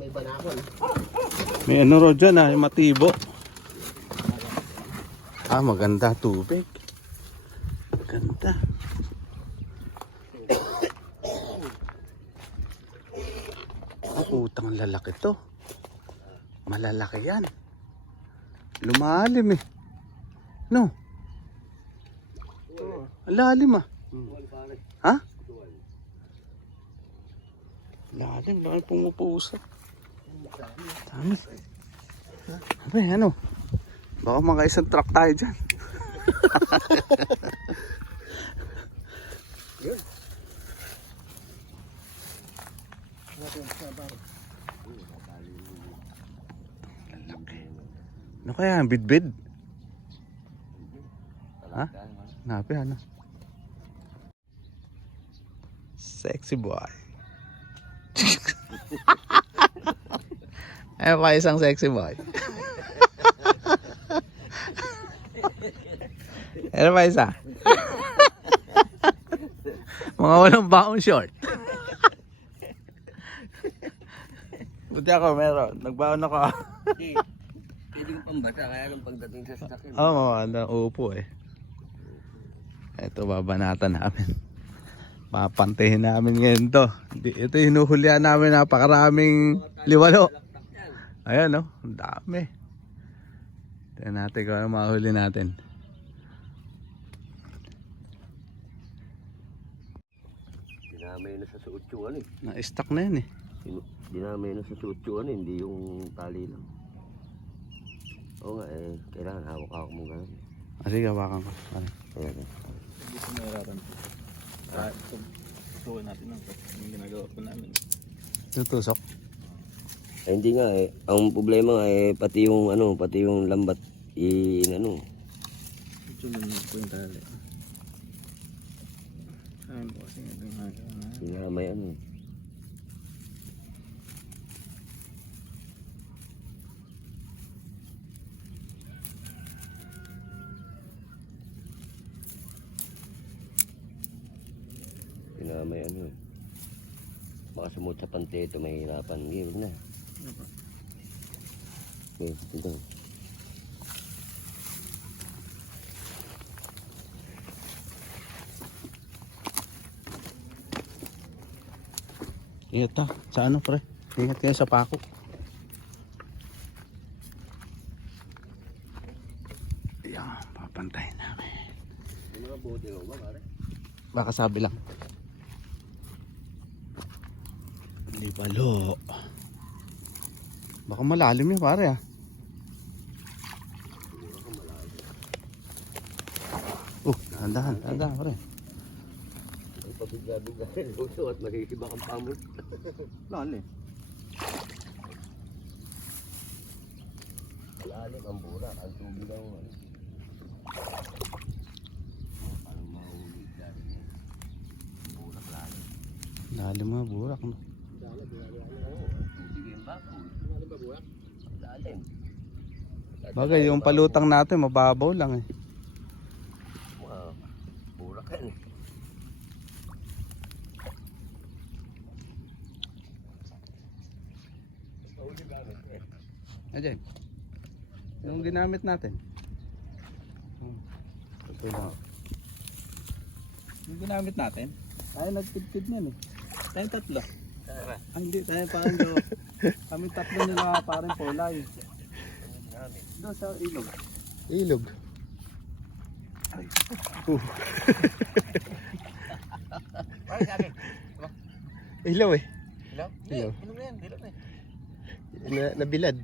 may banakon. May ano ro dyan yung matibo. Maganda tubig. Maganda. Utang lalaki to. Malalaki yan. Lumalim No? Lalim Ha? Lalim, bakit pumupusa? Dami. Sabi, ano? Baka mga isang truck tayo dyan. Yun. Ano kaya? Bidbid? Ha? Napi, ano? Sexy boy. Ano pa isang sexy boy? Ano pa isa? Mga walang baon short. Buti ako meron. Nagbaon ako. Pwede ko pambasa kaya nung pagdating sa sasakyan. Upo Ito babanatan namin. Papantahin namin ngayon to. Ito hinuhulihan namin, napakaraming liwalo. Ayan ang dami. Tignan natin kung ano mahuli natin. Dinamay na sa suot Na-stuck na yan Dinamay na sa suot hindi yung tali lang. Oo nga kailangan hawak-hawak mo gano'n. Sige, hawakan ko. Ayan. Hindi ko nararamdaman. Tutukan natin yung ginagawa po namin. Tutusok? Hindi nga ang problema nga pati yung lambat inano. Ito lang po yung tali. Saan po kasi ito yung ginagawa na. Dinamay Dinamay baka sumot sa pante ito mahirapan. Huwag na. Okay, ito. Ingat ta. Sa ano pre? Ingat kayo sa pako. Ayan, papantayin namin. Yung mga bote ba pare? Baka sabi lang. Libalo. Baka malalim yun pare dahan pare. Ang pabigla-bigla luso at masisibak ang pamot. Lalim. Lalim ang burak, ang tubig ang parang mahuli dyan. Burak lalim. Lalim mga burak no. Tubig yung bako. Lalim ba burak? Lalim. Bagay yung palutang natin mababaw lang Wow, burak yan Ayan. Yung ginamit natin. Ito lang. Yung ginamit natin. Tayo nagtiptip niyan Tayong tatlo. Hindi, tayo parang kami tatlo nila parang polay. Doon sa ilog. Ilog? Ay. Ilaw Ilaw? Ilaw. Ilaw na yan, ilaw na Nabilad.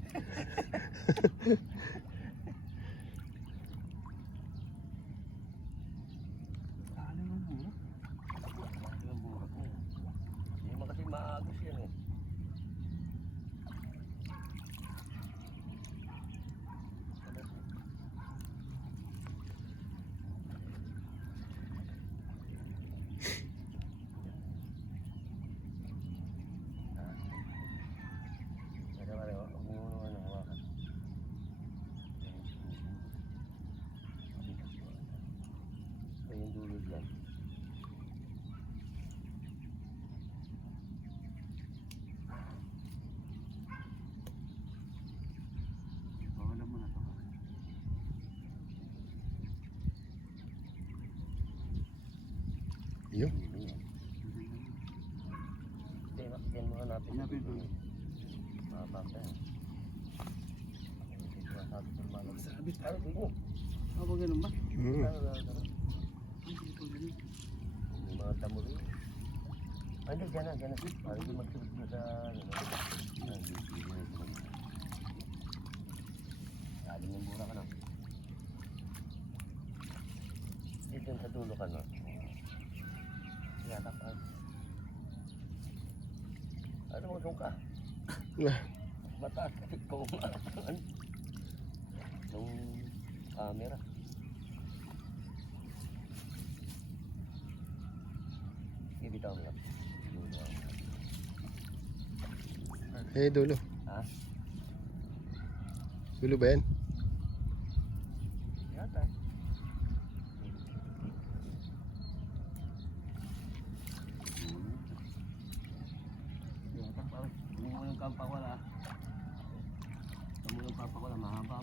Hindi mo kasi maagos yan Yun. Yan mo hanapin. Hanapin ko. Mababa yan. Sabi Ay, tingin. Ako ganun ba? Mm. May mga damo rin. Ay, hindi, dyan na. Parang hindi magsunod na sa... Sabi ng mura ka na. Dito sa dulo ka na. Yatak ka. Ano mo sungka? Mataas kasi kung ano. Nung camera. Ibitaw mo yan. Eh, dulo. Ha? Dulo ba yan? Yata. Yatak pa rin. Hindi mo yung kampa ko na. Hindi mo yung kampa ko na mahaba.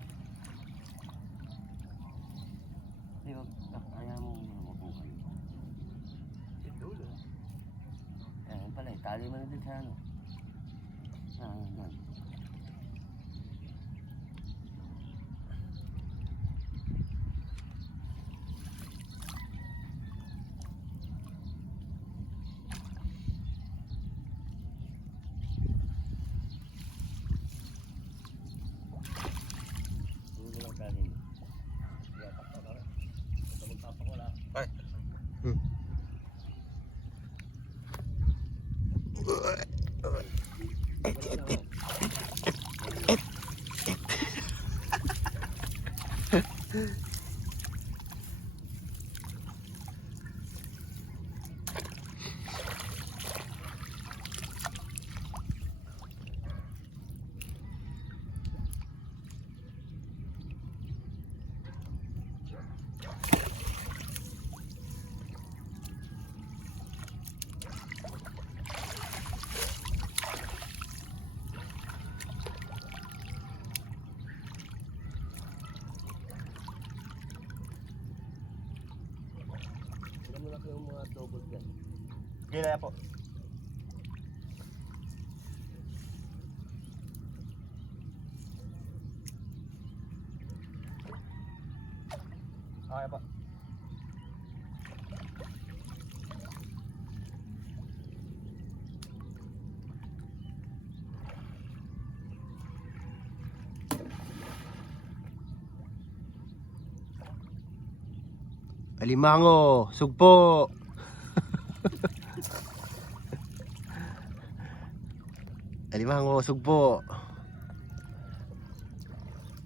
Hindi mo, kaya mo mabuhay. Ito ulo. Ayan pala eh, tali mo na din sa ano. Yan. Dulo lang tali. Yatak pa rin. Ito magpapa ko lang. Ay. Alam mo na kayong mga double dyan. Kaya po. Okay po. Alimango, sugpo. Alimango, sugpo.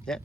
Yeah.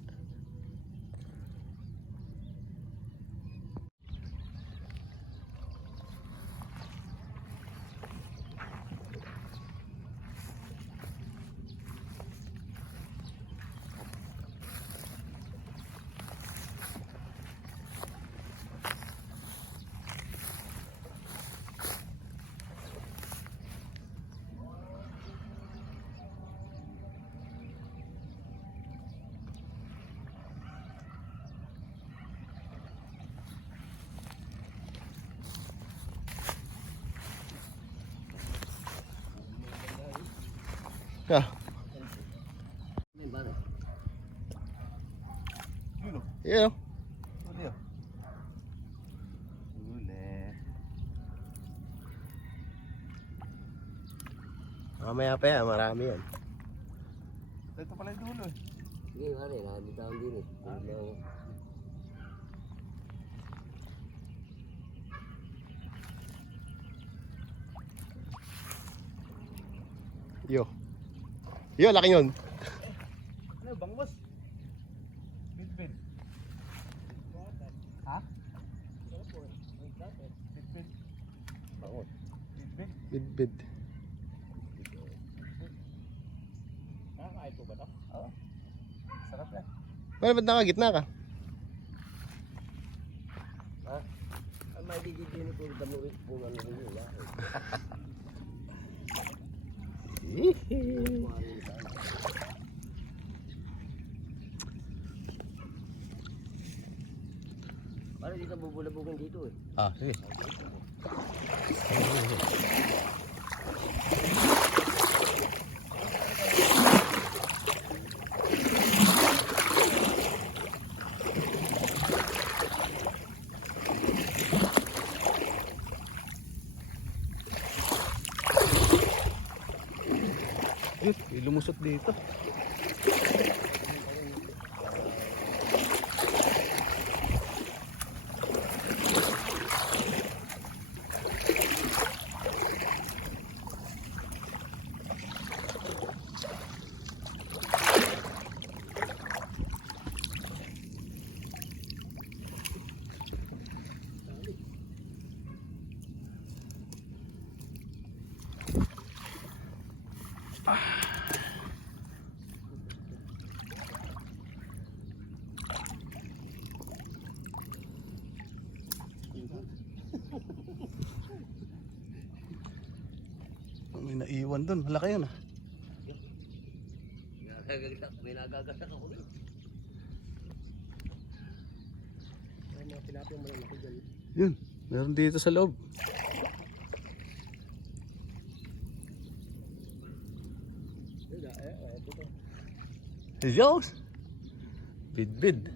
Ah, May baro. Yun o. yan o. Uli o. Uli. Mamaya pa yan, marami yan. Ito pala yung dulo eh. Sige, pare, nakabitaw din eh. Tingnan mo. Yo. Yo, laki yun. Ano, bangos? Bit. Ha? Bit. Bangon. Bit. Bid-bid. Nakakain po ba ito? Oo. Sarap yan. Wala ba't nakagitna ka? Ha? Ay, may digigin ko damo kung ano rin yun. Para di ka bubulabugin dito eh. Ah, sige. Lumusot dito. May naiwan dun. Malaki yun ah. May nagagasak ako rin. Yun. Meron dito sa loob. Diyos! Bid-bid.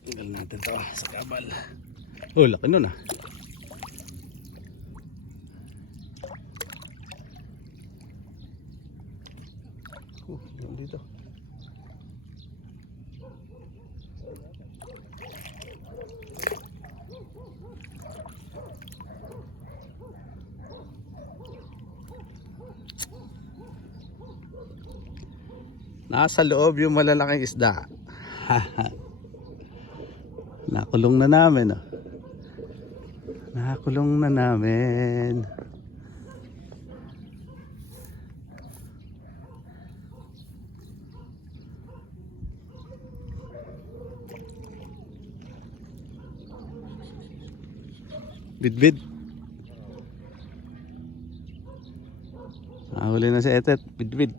Tanggal natin to sa kabal. Oh, laki nun ah. Yun dito. Nasa loob yung malalaking isda. Nakulong na namin. Oh. Nakulong na namin. Bid-bid. Nahuli na si Etet. Bid-bid.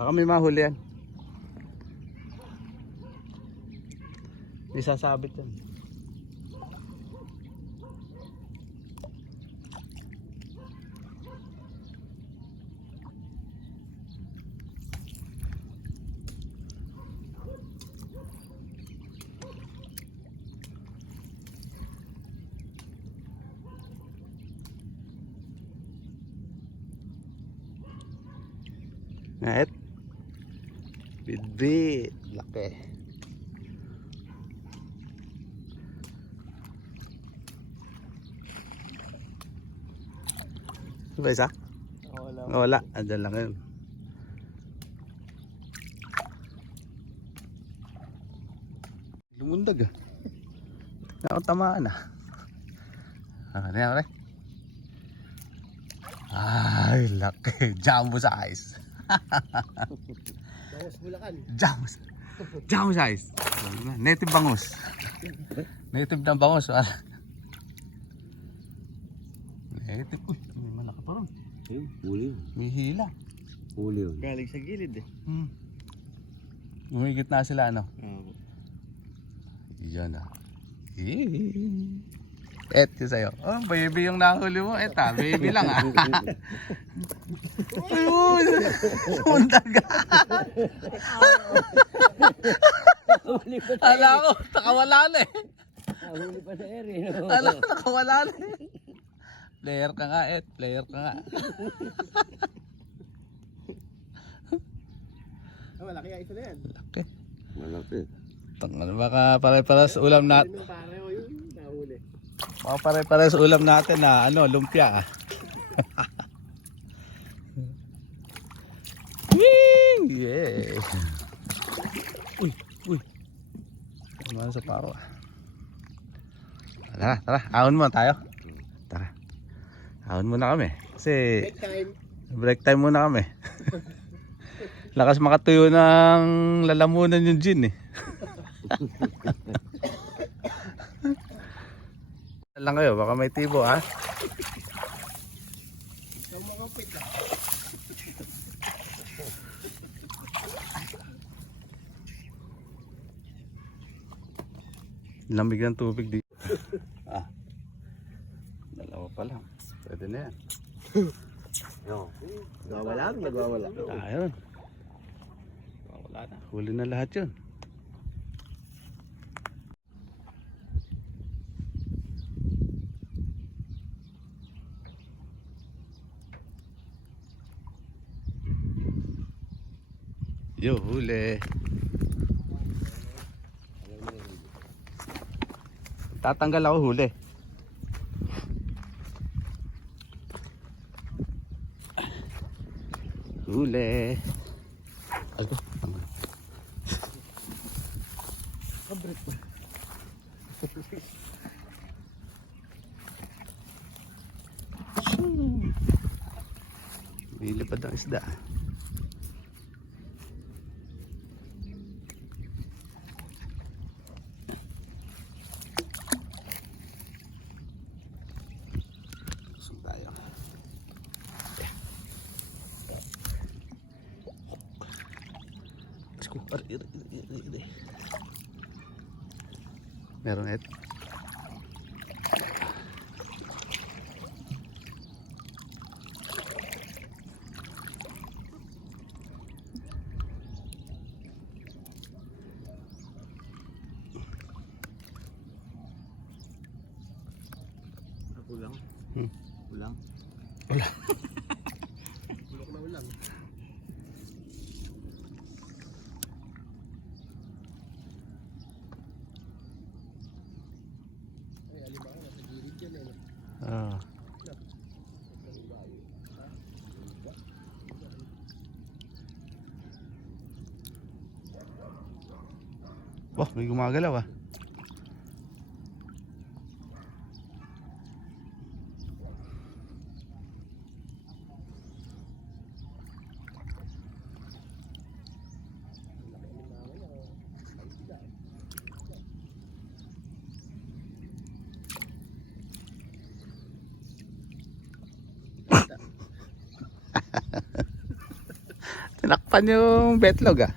Baka may mahuli yan. Isasabit yan. Ngayon. Bid-bid. Laki. Ano ba isa? Wala. Wala. Andyan lang yun. Lumundag ah. Nakatamaan ah. Ano yan pre? Ay, laki. Jumbo size. Bangus Bulacan. Jumbo size. Native bangus. Native ng bangus. Native. Uy, may malaki pa ron. Ayun, huli yun. May hila. Huli yun. Galing sa gilid eh. Umigit na sila ano. Oo. Yan ah. Et yun sa'yo. Oh, baby yung nahuli mo. Eta, baby lang ah. Ayun! Mundaga! Ala ko, nakawala na eh. Huli pa sa ere. Ala ko, nakawala na eh. Player ka nga, Et. Player ka nga. Malaki ang isa na yan. Laki. Malaki. Tangan, baka pare-pares ulam natin. Pareho yun. Nahuli. Baka pare-pares ulam natin na ano, lumpia ah. Wing! Yeah! Uy! Uy! Ano sa paro ah. Tara, ahon muna tayo. Tara. Ahon muna kami. Kasi Next time, Break time muna kami. Lakas makatuyo ng lalamunan yung gin eh. Lang kayo, baka may tibo ha. Ikaw makapit lang. Lamig ng tubig dito. Dalawa pa lang. Pwede na yan. Nagwawala, nagwawala. Ayun. Wala na. Huli na lahat yun. Yo, huli. Tatanggal ako huli. Huli. Ako. Nilipad ang isda. Saan tayo? Let's go. Meron ito. Ulang. Hmm. Ulang. Wala. Bulok na ulang. Ay, alimango, nasa gilid yan eh. Ah. Wah, may gumagalaw ah. Tinakpan yung betlog ah.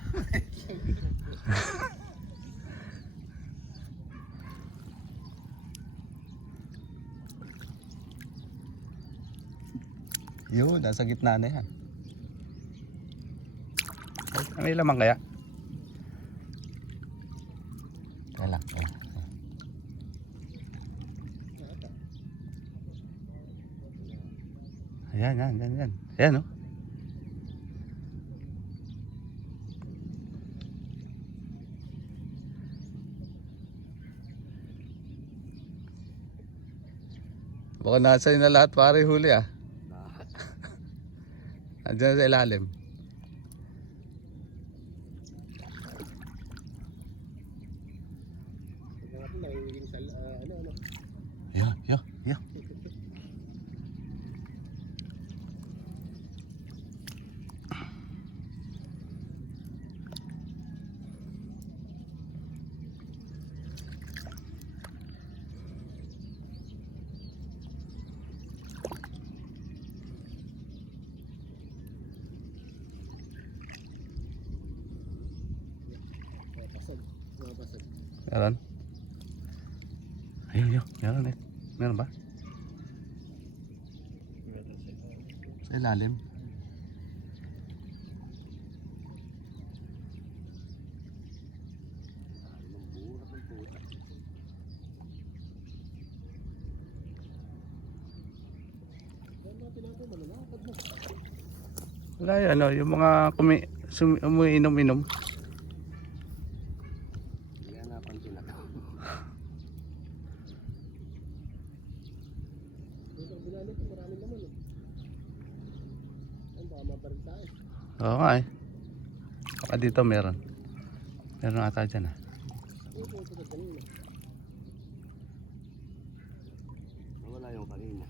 Yun, nasa gitna na yan. Ay, may laman kaya? Kaya lang. Ayan, yan, yan, yan. Ayan, oh. Baka nasa na lahat pare huli ah. Andiyan sa ilalim. Tignan natin, nangingiling sa, ano. Yeah. Pasag. Mga pasag. Meron? Ayun, meron eh. Meron ba? Sa ilalim. Wala yan, ano, yung mga umiinom-inom. Yan napansin ako. Dito ang ginamit, maraming naman eh. Ayun, baka mabaril tayo. Oo nga eh. Baka dito meron. Meron ata dyan ah. Ayun, ito na kanina. Wala yung kanina.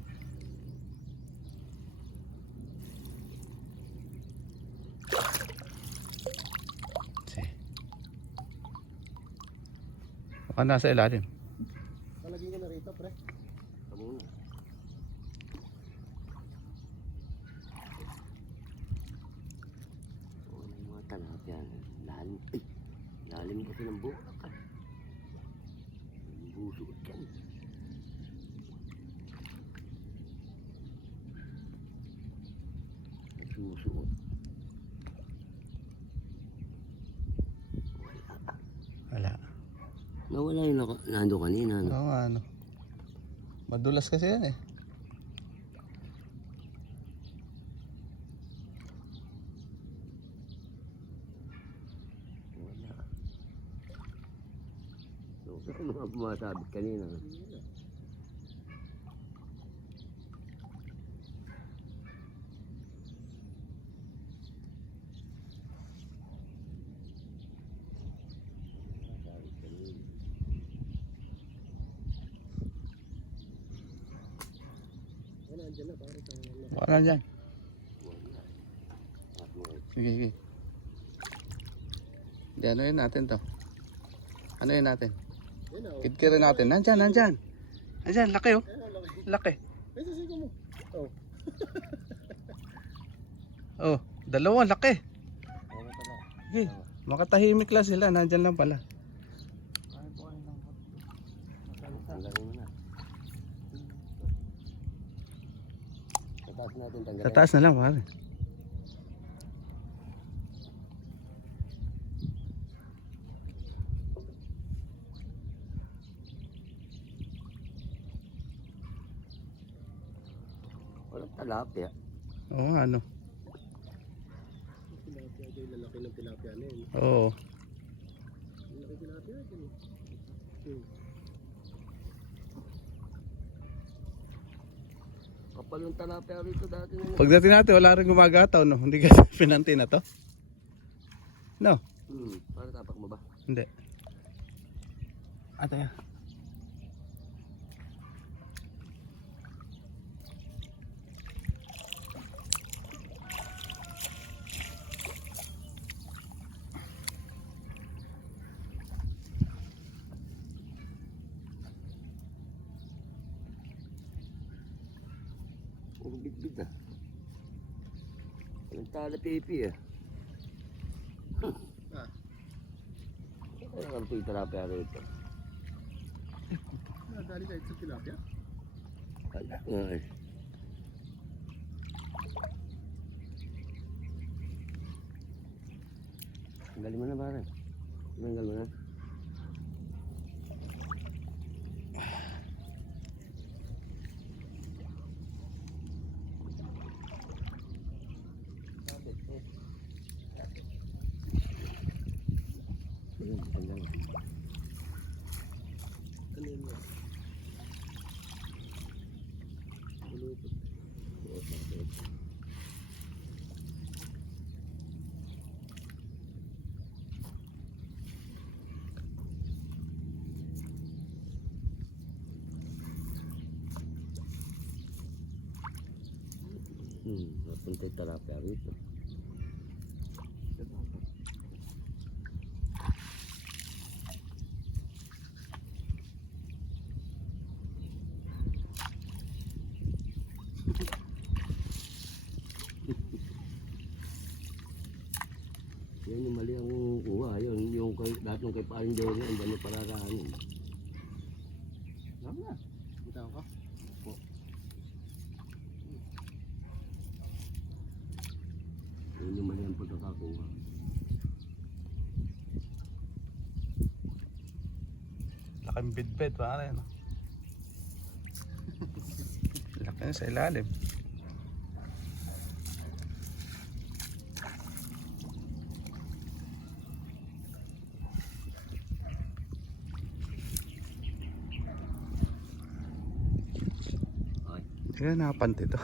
Baka nasa ilalim. Palagay ka na rito, pre. Tamo na. Oo, yung mga talapia. Lalim. Ay, lalim kasi ng buhok. Busog yan. Nagsusuot. Wala. Nawala yung nando kanina. No? Oo nga, ano. Madulas kasi yan eh. Wala. So, mga pumasabit kanina. No? Pumasabit kanina. Ano, andyan na, pare. Wala dyan. Wala. At mga Sige, sige. Hindi, ano yun natin to? Ano yun natin? Yan o. Kidkirin natin. Nandyan, nandyan. Nandyan, laki oh. Ayan, laki. Laki. Ay, sasiko mo. Oh. Oh, dalawa, laki. ano pala? Sige, makatahimik lang sila. Nandyan lang pala. Tanggalin mo na. Sa taas natin tanggalin. Sa taas na lang, pare. Walang talapia. Oo nga, ano. Tilapia, yung lalaki ng tilapia na yun. Oo. Ang laki tilapia dyan eh. Kapal yung talapia rito dati na. Pagdating natin, wala rin gumagataw, no? Hindi ka pinanti na to? No? Para tapak mo ba? Hindi. Ate ya. Puro bitbit na. Walang talapipi eh. Ah. Kaya lang ito yung talapia rito. Nadali tayo sa tilapia. Wala nga eh. Tanggalin mo na pare. Tanggal mo na. Ayun, tanggal. Ano yun mo? Kulupot. Napunta yung talapia rito. Yan yung mali ang kuha. Yun, yung kay, lahat yung kay Paring Jory, ang dami pararaanin. Tama na. Bitaw ka. Yun yung mali ang pagkakakuha. Laking bidbid, pare, no? Laki na sa ilalim. Ay, Hindi na nakapanti to.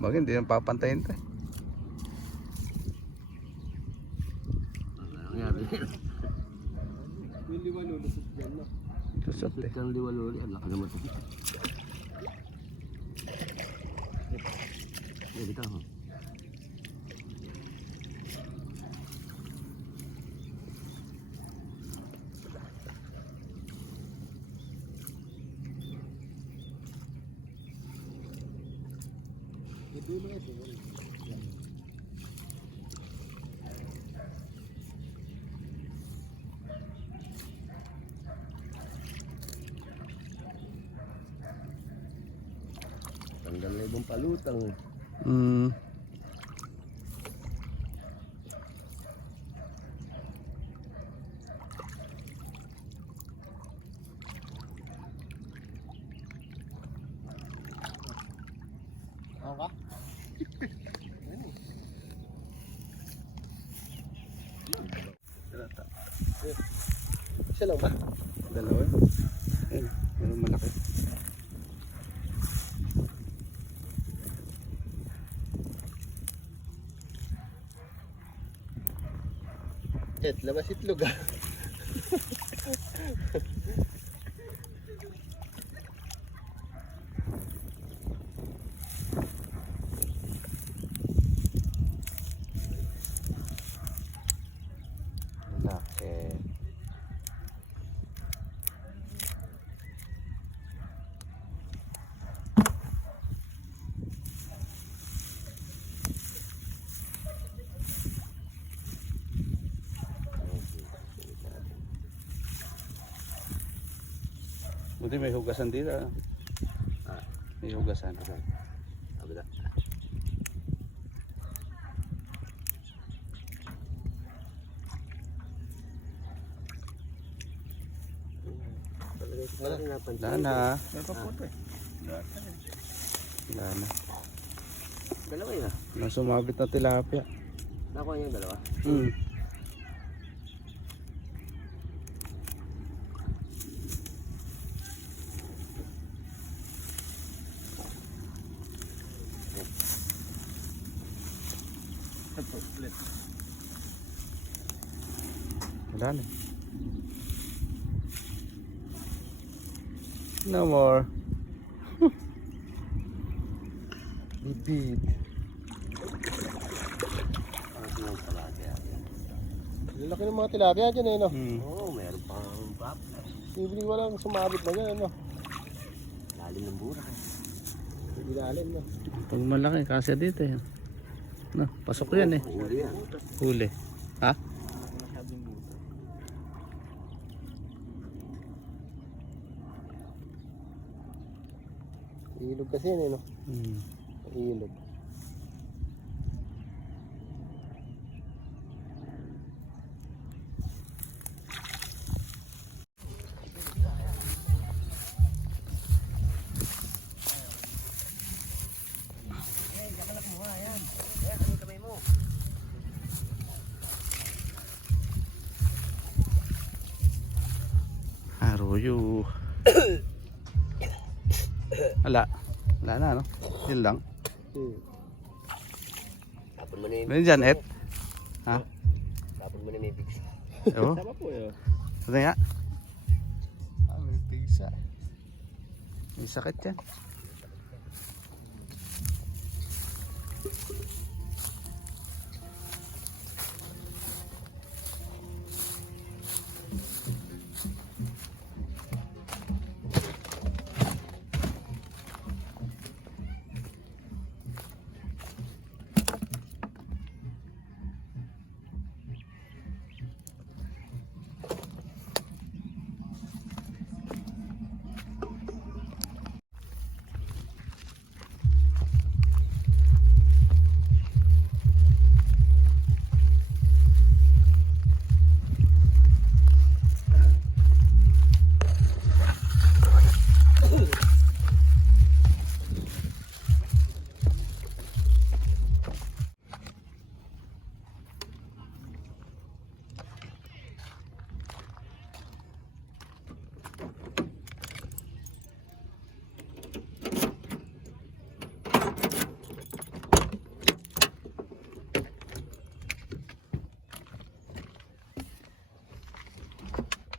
Bagay, hindi na papantayin to. ano nangyari? Yung liwa lulusot dyan na. Susot eh. Kang liwaluli, ang laki naman ito. Dito ako. Dulo ito. Tanggal na ibang palutang. Hmm. Ako ka? Isa lang ba? Dalawa. Ayun, meron malaki. Labas itlog ah. Malaki. Buti may hugasan dito. Ah. May hugasan. Kabila. Wala na napansin. Wala na. May papunta eh. Wala na. Dalawa yun ah. Nang sumabit na tilapia. Nakuha niya yung dalawa. Hmm. Wala na. No more. Bibig. Ang sinong talagya. Lalaki ng mga tilapia dyan eh no. Oo, meron pang pap. Sibling walang sumabit na dyan ano. Lalim ng burak. Hindi lalim no. Pag malaki kasi dito yan. No, pasok yan eh. Huli yan. Huli. Ha? Masyadong buta. Ilog kasi yun eh no. Hmm. Ilog. Arroyo. Wala. Wala na no? Yun lang. Tapon mo na yung Meron dyan, Et? Ha? tapon mo na yung bigs. Oo. Sama po yun. Ito nga. Ah, may tigsa. May sakit yan.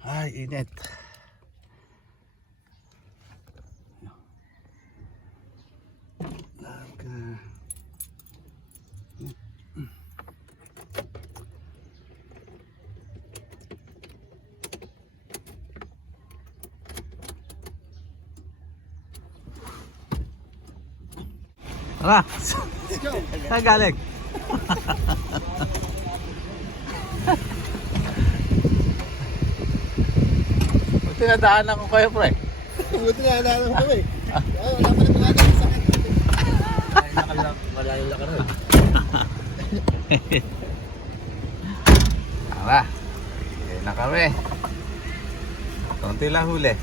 Ay, init. Tara. Saan galing? Buti nadaanan ko kayo, pre. Buti na alam ko eh. Oo, wala pa na pagkakita sa akin. Malayo na ka rin. Tara. Okay na kami. Konti lang huli.